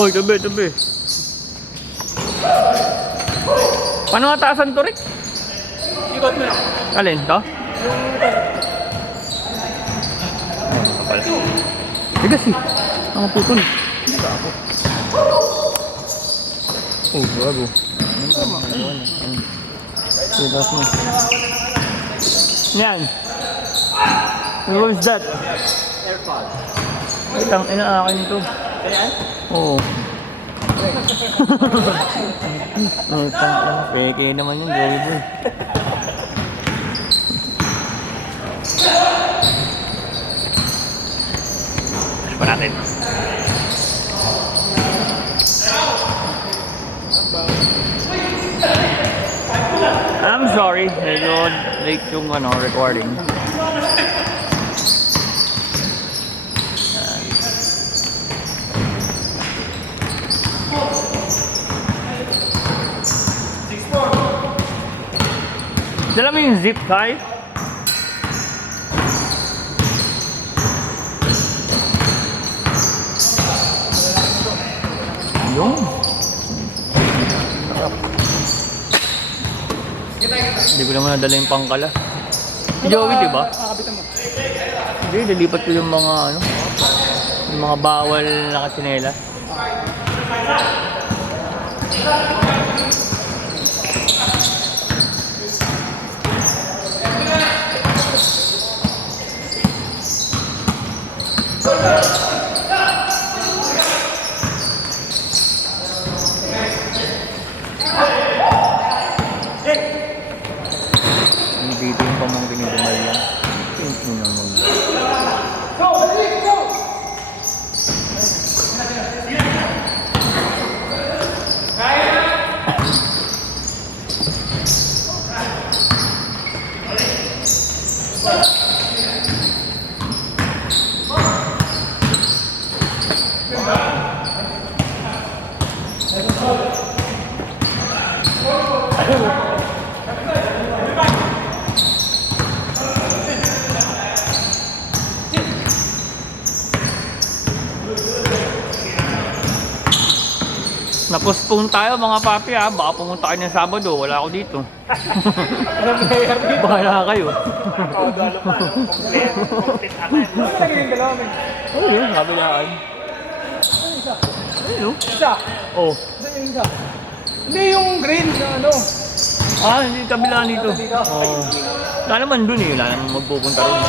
Hoy, tabi, tabi. Paano nataasan to, Rick? Ikot mo na. Alin, to? Tigas eh. Ang putol. Hindi ba ako? Oh, bago. Tigas mo. Yan. What was that? Airpod. Itang ina akin ito. Ayan? Oo. Peke naman yung Joey Boy. Ano pa natin? I'm sorry, medyo late yung recording. Dala mo yung zip tie? Yung? Hindi ko naman nadala yung pangkala. Si Joey, diba? Kakabitan mo. Hindi, nalipat ko yung mga yung mga bawal na kasinela. Dito yung pamangkin ni Dumal yan. Tingin naman. Napostpone tayo mga papi ha. Baka pumunta kayo ng Sabado. Wala ako dito. Bahala kayo. Oh yun, kabilaan. Ayun. Isa. Oh. Isa. Hindi yung green na ano. Ah, hindi kabilaan dito. Oh. Wala naman dun eh. Wala naman magpupunta rin.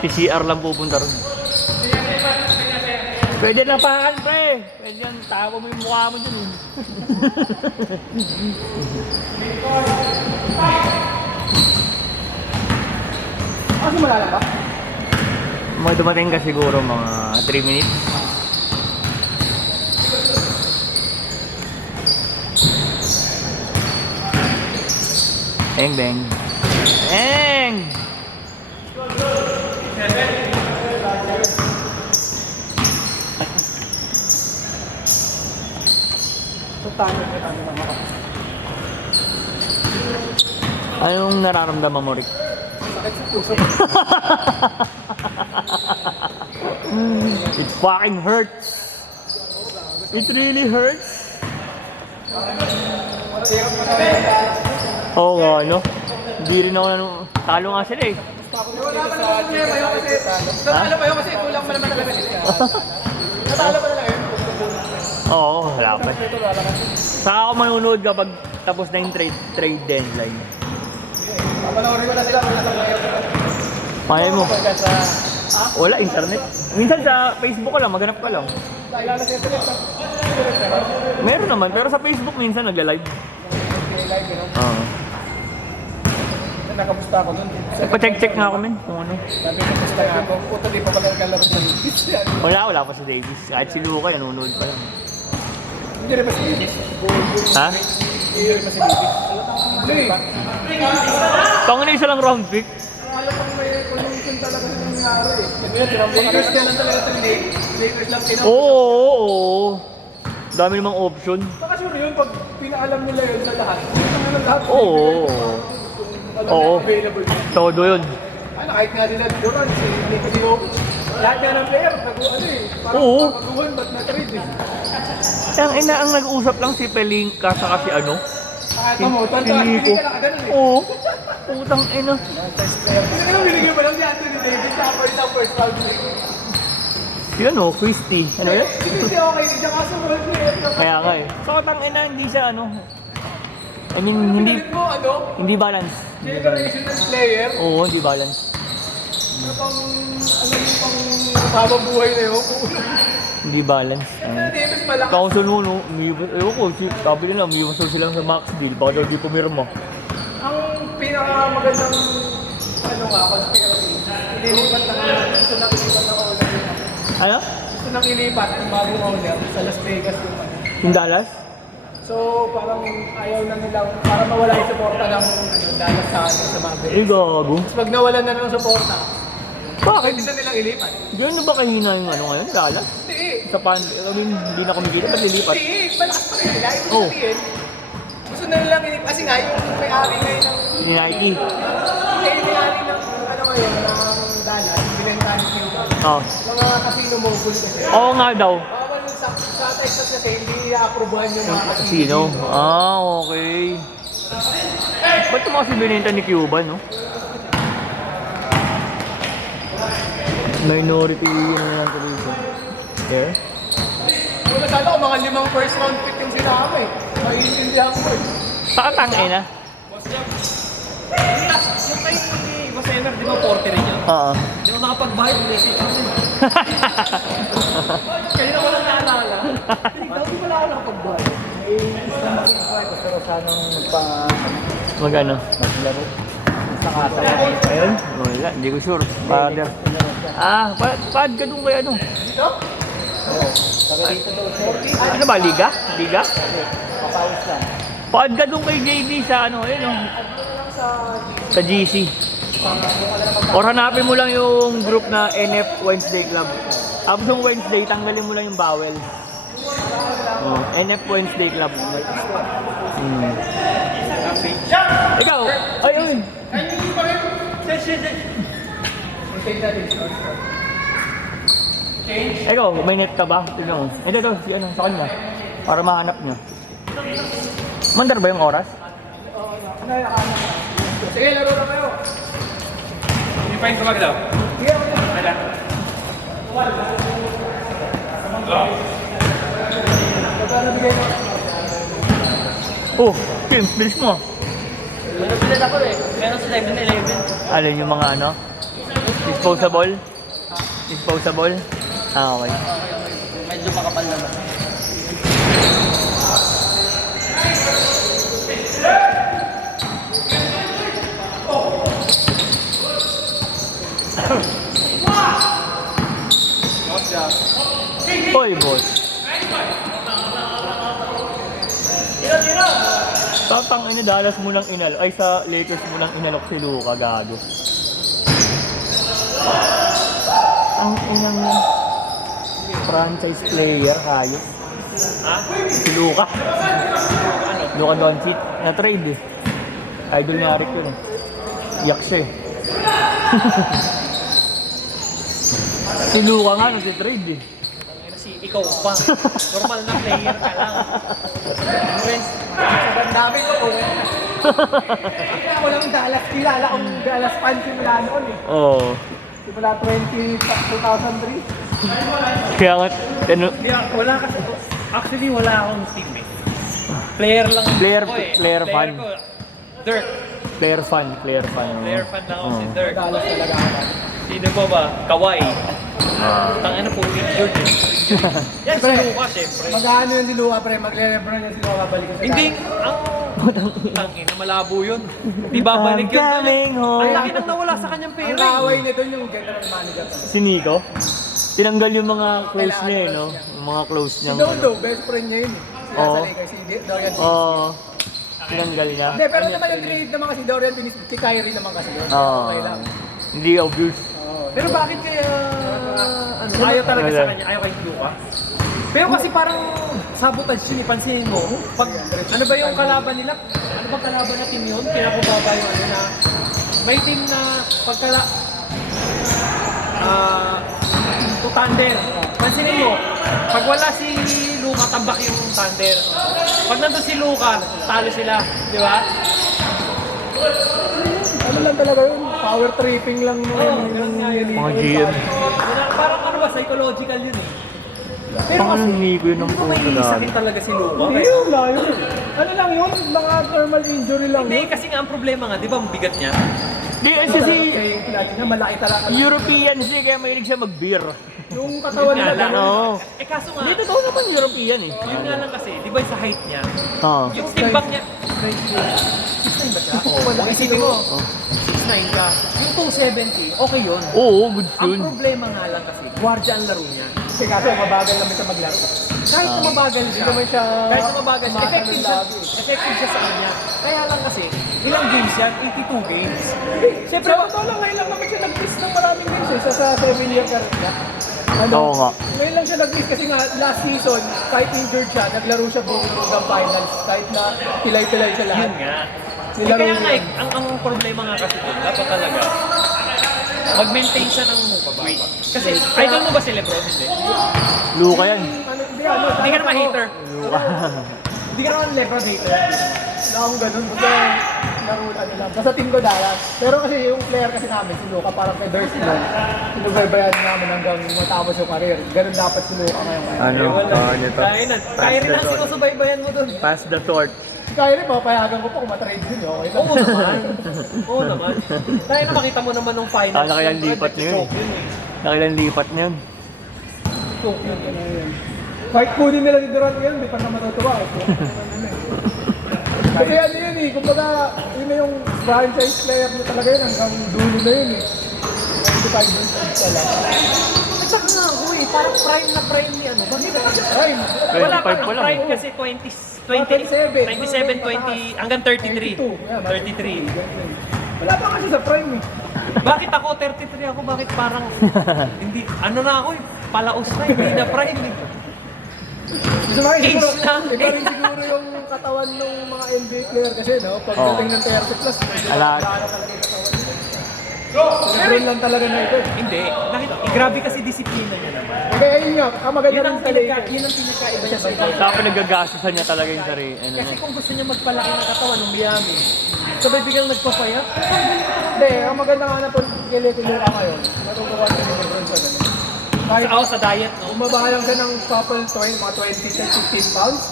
Si CR lang pupunta rin. Pwede na pahan, pre! Pwede yan, tawa mo yung mukha mo dyan. Ano malalang ba? Mga dumating ka siguro mga 3 minutes. Bang bang. Bang! Anong nararamdaman mo, Rick? Sakit sa puso. It fucking hurts. It really hurts. Oo nga, no? Hindi rin ako talo nga sila eh. Wala pa naman yung mayo kasi. Natalo pa yun kasi kulang pa naman na level. Natalo pa na lang yun. Oo, wala pa. Saka ako manunood kapag tapos na yung trade deadline. Papanoorin ko na sila. Kaya mo? Wala, internet. Minsan sa Facebook ko lang, maghanap ka lang. Ilala sa internet. Meron naman, pero sa Facebook minsan nagla-live. Live, gano'n. Oo. Nakamusta ako dun. Pa-check nga ako, men, kung ano. Sabi ko, musta nga ako. Puto, di pa pala naglalaro sa Davis. Wala pa si Davis. Kahit si Luka, nanonood pa lang. Hindi rin pa si Davis. Ha? Hindi rin pa si Davis. Hindi. Tangan na isa lang round pick. Alam pang may connection talaga sa nangyari. Lakers ka lang talaga ng Lakers lang pinag- Oo. Dami namang option. Baka sure yun, pag pinaalam nila yun sa lahat. Lahat. Oo. Oo. Available. Todo yun. Ano, kahit nga sila Durant, si Nikola Jokic. Lahat nga ng player, parang Oo. maguhan, ba't na-trade eh. Ang ina, ang nag-usap lang si Pelinka sa kasi ano? Ito mo, tonto, Si hindi Nico. ka nakaganon eh. Oo. Putang ina. Hindi naman binigyan mo lang si Anthony Davis tapos sa first round league. Si ano, Christy. Ano yun? Hindi okay, hindi siya kasunod niya. Kaya nga eh. So, tang ina, hindi siya ano. I mean, hindi Pinalit mo, ano? hindi balance. Generational player. Oo, hindi balance. Ano pang, ano yung pang habang buhay na yun? Hindi balance. Davis malakas. Council mo, no? Ewan ko, sabi nila, umiwas daw silang sa max deal. Baka daw di pumirma. Ang pinakamagandang ano nga, conspiracy. Inilipat na gusto nang ilipat na owner yun. Ano? Gusto nang ilipat ang bagong owner sa Las Vegas yung ano. Yung Dallas? So parang ayaw na nilang, para mawala yung suporta ng ano, Dallas sa ano, sa Mavericks. Eh, gago. Tapos pag nawalan na ng suporta, Bakit? hindi na nilang ilipat. Gano'n na ba kahina yung ano ngayon? Dallas? Hindi. Sa pan, I mean, hindi na kumikita, ba't lilipat? Hindi, malakas pa rin nila. Ibig Oh. sabihin, gusto na nilang ilipat. Kasi nga yung may-ari ngayon ng Ni Nike. may-ari ng ano ngayon, ng Dallas, binenta ni Cuba. Oh. Mga casino mogul kasi. Oo nga daw. Bawal yung sa Texas kasi hindi i-approvehan yung mga casino. Sino? Ah, okay. Ba't ito kasi binenta ni Cuban, no? Minority yun na lang tuloy ito. Okay. Kung nasaan ako, mga 5 first round pick yung sinama eh. Maiintindihan ko eh. Pakatang ina. Yung kay Masener, di ba 40 rin yun? Oo. Di ba nakapag-buy? Hindi Kanina ko lang naalala. Hindi pala ako nakapag-buy. Gusto ko sanang Magano? maglaro. Ayun? Wala, hindi ko sure. Father. Ah, pad ka doon kay ano? Dito? Sabi dito daw, sir. Ano ba, Liga? Liga? Papawis lang. Pad ka doon kay JD sa ano, ayun oh. Sa GC. Or hanapin mo lang yung group na NF Wednesday Club. Tapos yung Wednesday, tanggalin mo lang yung bawel. Oh, NF Wednesday Club. Hmm. Ikaw, ay, ay. Ikaw, may net ka ba? Tignan mo. Ito, si ano, sa kanya. Para mahanap niya. Mandar ba yung oras? Sige, laro na kayo. Hindi pa yung sumaglaw. Sige, ako na. Wala. Magkano bigay mo? Oh, Kim, bilis mo. Nagpilit ako eh. Meron sa 11-11. Alin yung mga ano? Disposable? Disposable? Ah, okay. Medyo makapal naman. Hoy, boss. Tatang ina, Dallas mo lang inal. Ay, sa Lakers mo lang inalok si Luka, gago. Ang inang franchise player, hayop. Ha? Si Luka. Luka Doncic. Na-trade eh. Idol ni Arik yun eh. Iyak siya eh. Si Luka nga nag-trade eh. Kasi ikaw pa. Normal na player ka lang. Anyways, Ang dami ko po. Kaya ako lang Dallas. Kilala kong Dallas fan simula noon eh. Oo. Oh. Simula 2003. Kaya nga, ano, hindi, wala kasi. Actually, wala akong teammate. Player lang Player- ako eh. player fan. ko, Dirk. player fan. Player fan lang ako si Oo. Dirk. Dallas talaga ako. Sino pa ba? Kawhi. Tangina po, George. Yan, si Luka, syempre. Mag-ano yun si Luka, pre. Magle-lebron yun si Luka. Balik ko sa Hindi, Dallas. ang tangina, malabo yun. Di babalik yun. I'm coming home. Ang laki nang nawala sa kanyang Ang pera. kaaway nito yung general manager. Si Nico, tinanggal yung mga close niya eh, no? Yung mga close niya. Si Dodo, best friend niya yun eh. Oo. Sila sa Lakers, si Dorian Finney. Oo. Tinanggal niya. Hindi, pero naman yung trade naman kasi Dorian Finney, si Kyrie naman kasi yun. Oo. Okay lang. Hindi obvious. Pero bakit kaya ayaw talaga sa kanya, ayaw kay Luka? Pero kasi parang sabotage yun, pansinin mo. Pag, ano ba yung kalaban nila? Ano ba kalaban na team yun? Pinakababa yung ano na, may team na pagkala, to Thunder. Pansinin mo, pag wala si Luka, tambak yung Thunder. Pag nandun si Luka, talo sila, di ba? Ano lang talaga yun? Power tripping lang nung Mga GM. Parang ano ba, psychological yun eh. Pero Pang kasi, Nico yun ng hindi mo may puto sakit talaga si Luka. Hindi yun lang yun. Ano lang yun? Mga normal injury lang Hindi, yun. kasi nga ang problema nga, di ba, ang bigat niya? Di, kasi Kaya yung platin niya, malaki talaga. European siya, kaya mahilig siya mag-beer. Yung katawan Yun nga nila lang. lang. Oo. Eh kaso nga, Hindi, totoo naman European eh. yun nga lang kasi, di ba sa height niya, Oo. yung timbang niya, 6'9 ba siya? Oo, kung isipin mo, 6'9 ka, yung 270, okay yun. Oo, good Ang yun. problema nga lang kasi, gwardiya ang laro niya. Kasi kaso mabagal naman siya maglaro. Kahit na mabagal Hindi siya, naman siya kahit na mabagal siya, tumatalon lagi. effective siya sa kanya. Kaya lang kasi, ilang games yan? 82 games. Siyempre, totoo lang, ngayon lang naman siya nag-miss ng maraming games eh, sa 7-year career niya. Oo nga. Ngayon lang siya nag-miss kasi nga last season, kahit injured siya, naglaro siya buong hanggang finals, kahit na pilay-pilay siya lahat. Yun nga. Nilaro Kaya nga, niya. ang problema nga kasi doon, dapat talaga, mag-maintain siya ng weight. Kasi, idol mo ba si Lebron? Hindi. Luka yan. Hindi ka naman hater. Luka. Hindi ka naman Lebron hater. Wala akong ganun, basta laro ano lang. Basta team ko Dallas. Pero kasi yung player kasi namin, si Luka, parang kay Durst lang. Sinubaybayan namin hanggang matapos yung career. Ganun dapat si Luka ngayon. Ano? Ano to? Kaya rin ang sinusubaybayan mo doon. Pass the torch. Si Kyrie, papayagan ko pa kung matrade din. Okay lang. Oo naman. Oo naman. Kaya na makita mo naman nung finals. Ah, nakilang lipat na yun eh. Choke yun eh. Nakilang lipat na yun. Choke yun. Ano yun. Kahit kunin nila ni Durant ngayon, di pa na matutuwa. Kasi ano yun eh, kumbaga, yun na yung franchise player mo talaga yun, hanggang dulo na yun eh. 95 years old pala. At saka nga ako eh, parang prime na prime ni ano. Bakit na Prime. wala pa 25 pa ang lang. prime kasi 27, 20, hanggang 33. 33. Wala pa kasi sa prime eh. Bakit ako 33 ako? Bakit parang hindi ano na ako eh, palaos na hindi na prime eh. Gusto mo Age siguro, lang. iba rin siguro yung katawan ng mga NBA player kasi no, pagdating ng 30 plus, medyo Ala. maano talaga yung katawan nila. Lebron lang talaga na ito. Hindi, grabe kasi disiplina niya naman. Kaya yun nga, ang maganda Yun rin ang sa Lakers. yun ang pinagkaiba niya sa iba. Saka pinagagastusan niya talaga yung sarili. Ano, Kasi kung gusto niya magpalaki ng katawan ng Miami, sabay biglang nagpapayat. Hindi, ang maganda nga na po kay Luka ngayon, natutuwa na ni Lebron sa ganun. Kahit Sa diet, no? bumaba lang siya ng couple mga 20 to 15 pounds,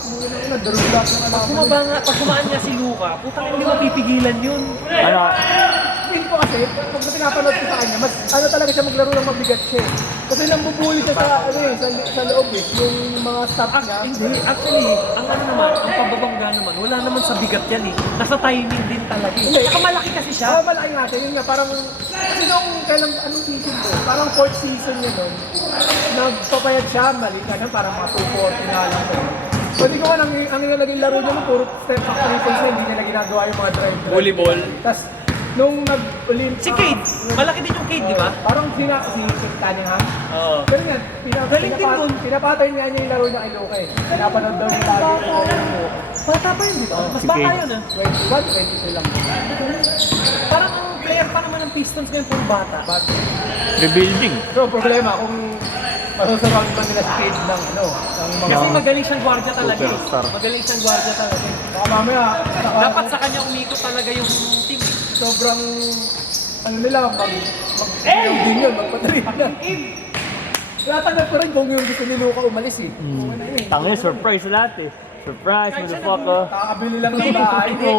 na-drop lang ng alaman. Pag kumaan niya si Luka, putang hindi mapipigilan yun. ano, Feel ko kasi, pag pinapanood ko sa kanya, mas ano talaga siya maglaro ng mabigat siya eh. Kasi nambubuli siya sa, ano eh, sa loob eh, yung mga staff niya. Hindi, actually, ang ano naman, ang pababangga naman, wala naman sa bigat yan eh. Nasa timing din talaga eh. Hindi. Saka malaki kasi siya. Oo, malaki nga siya. Yun nga, parang, kasi nung kailang, anong season ko? Parang 4th season niya nun, nagpapayat siya, mali ka na, parang mga 240 nga lang. So, hindi ko man, ang nilalagay laro niya mo, puro step back 3 phase na, hindi nila ginagawa yung mga drive. Volleyball. Tapos, nung nag-ulit, Si Cade, malaki din yung Cade, di ba? parang si Cunningham. Oo. Pero nga, Galing din nun. pinapatay niya niya yung laro niya kay Luka eh. Pinapanood daw niya lagi yung laro niya. Bata pa yun, di ba? Mas bata Cade. yun ah. 21, 22 lang. Parang ang player pa naman ng Pistons ngayon, puro bata. But, rebuilding. so, problema kung masusurround ba nila si Cade ng ano, ng mga... Kasi magaling siyang gwardiya talaga eh. Superstar. Magaling siyang gwardiya talaga eh. Baka mamaya, Dapat sa kanya umikot talaga yung team eh. sobrang, ano nila, din yun, magpatali na. Tatanggap ko rin kung yung gusto ni Luka umalis eh. Tangin, surprise lahat eh. Surprise, Kahit siya motherfucker. Kakabili lang ng Tingin ko, bahay. hindi.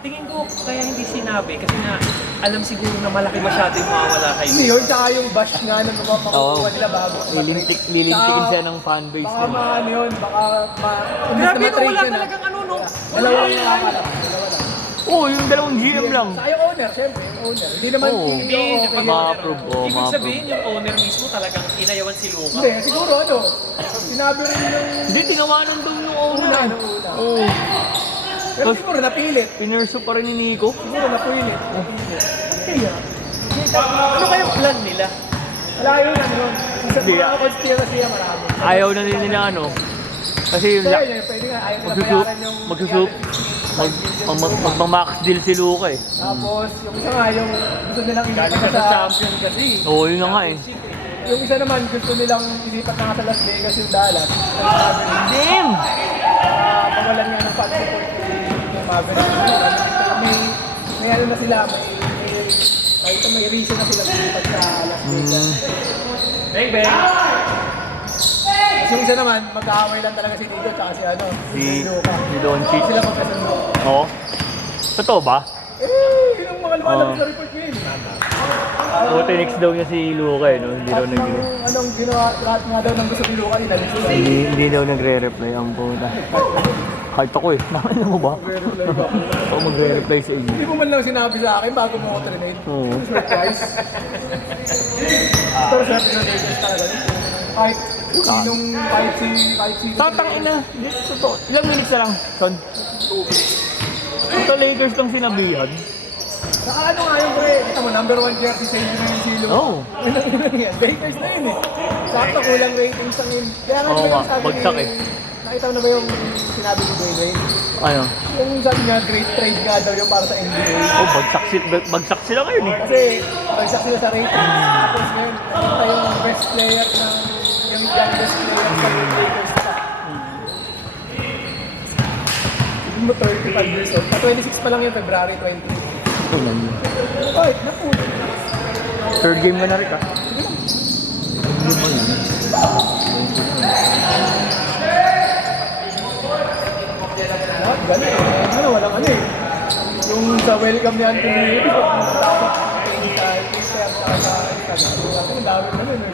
Tingin ko kaya hindi sinabi kasi nga alam siguro na malaki masyado yung mawawala kay Hindi yun, tsaka yung bash nga na makukuha nila bago. Lilintikin siya ng fanbase Baka nila. ano yun, baka imbis Grabe na no, matrade wala ka na. talagang ano no. Dalawang nakakalap. Dalawa lang. Oo, yung dalawang GM lang. Saka yung owner, syempre, yung owner. Hindi naman Oo. Hindi, okay. Ma-approve, oo, Ibig ma-approve. sabihin yung owner mismo talagang inayawan si Luka. Hindi, siguro ano, sinabi rin nung Hindi, tinawanan daw yung owner. una, eh. nung una. Oo. Pero siguro napilit. Pinurso pa rin ni Nico. Siguro napilit. Kaya, Ano kayong plan nila? wala yun, ano yun. Isa Hindi, mga conspiracy yan, marami. Ayaw na din nila ano. Kasi yung Kaya yun, pwede nga, ayaw nila bayaran yung magmamax deal si Luka eh. Tapos, yung isa nga, yung gusto nilang ilipat sa champion kasi. Oo, yun na nga eh. Yung isa naman, gusto nilang ilipat na nga sa Las Vegas yung Dallas. Ang Mavericks. Damn! Mawalan nga ng fan support yung Mavericks. May ano na sila, may reason na sila ilipat sa Las Vegas. Bang, bang! Kasi yung isa naman, mag-aaway lang talaga si Nico tsaka si ano, Si Luka. Doncic. Sila magkasundo. Oo. Totoo ba? Yun ang mga lumalabas Oo. sa report ngayon. O, tinext daw niya si Luka eh, no? Hindi daw nag Anong ginawa, lahat nga daw ng gusto ni Luka, inalis ko. hindi daw nagre-reply ang puta. Kahit ako eh. Nakala mo ba? Re-reply ko. Ako magre-reply sa inyo. Hindi mo man lang sinabi sa akin bago mo ako trinade. Oo. Surprise. Pero syempre na Lakers talaga. Kahit si... Tatang ina. Totoo. Ilang minutes na lang, Son? Ito Lakers lang sinabihan. Saka ano nga yung pre, kita mo, number 1 jersey sa inyo na yung silo. Oo. Yan, Lakers na yun eh. Sakto kulang ratings ang yun. Kaya nga Oo di ba nga, yung sabi bagsak eh. Nakita mo na ba yung sinabi ni Dwayne? Ano? Yung sabi niya, great trade nga daw yung para sa NBA. Oh, bagsak sila ngayon eh. Kasi bagsak sila sa ratings. Tapos ngayon, nakita yung best player ng yung youngest player sa Lakers pa. Hindi mo 35 years old. 26 pa lang yung February 20. Ito lang yun. Oy, naku. Third game ka na rin ka. Galing. Ano, walang ano eh. Yung sa welcome ni Anthony Davis, tapos ang dami na nun eh.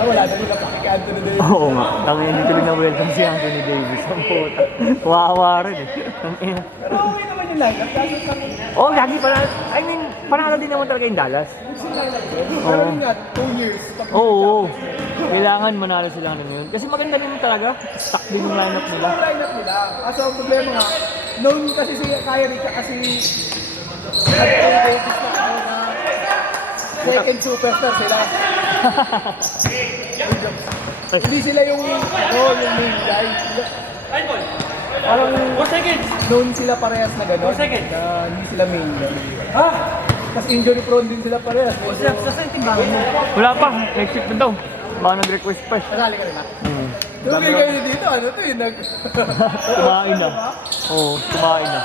Wala na nila pakika Anthony Davis. Oo nga. Tangin hindi ko rin na-welcome si Anthony Davis. Ang puta. Kawawa rin eh. Tangin. Pero okay naman yung lineup. Kaso kami, Oh, lagi panalo. I mean, panalo din naman talaga yung Dallas. yung lineup yun. Pero yun nga, 2 years. Oo. Kailangan manalo sila ng yun. Kasi maganda din talaga. Stuck din yung lineup nila. Yung lineup nila. Kaso ang problema nga, known kasi si Kyrie kasi Anthony Davis na ano na second superstar sila. Hindi sila yung yung main guy. Parang 4 seconds! known sila parehas na gano'n. 4 seconds. Na hindi sila main guy. Tapos injury prone din sila parehas. Medyo, Sa timbangan mo. Wala pa. Next week na daw. Baka nag-request pa eh. nasali ka rin ha? Yung kayo dito, ano to eh, Kumain na. Oo, kumain na.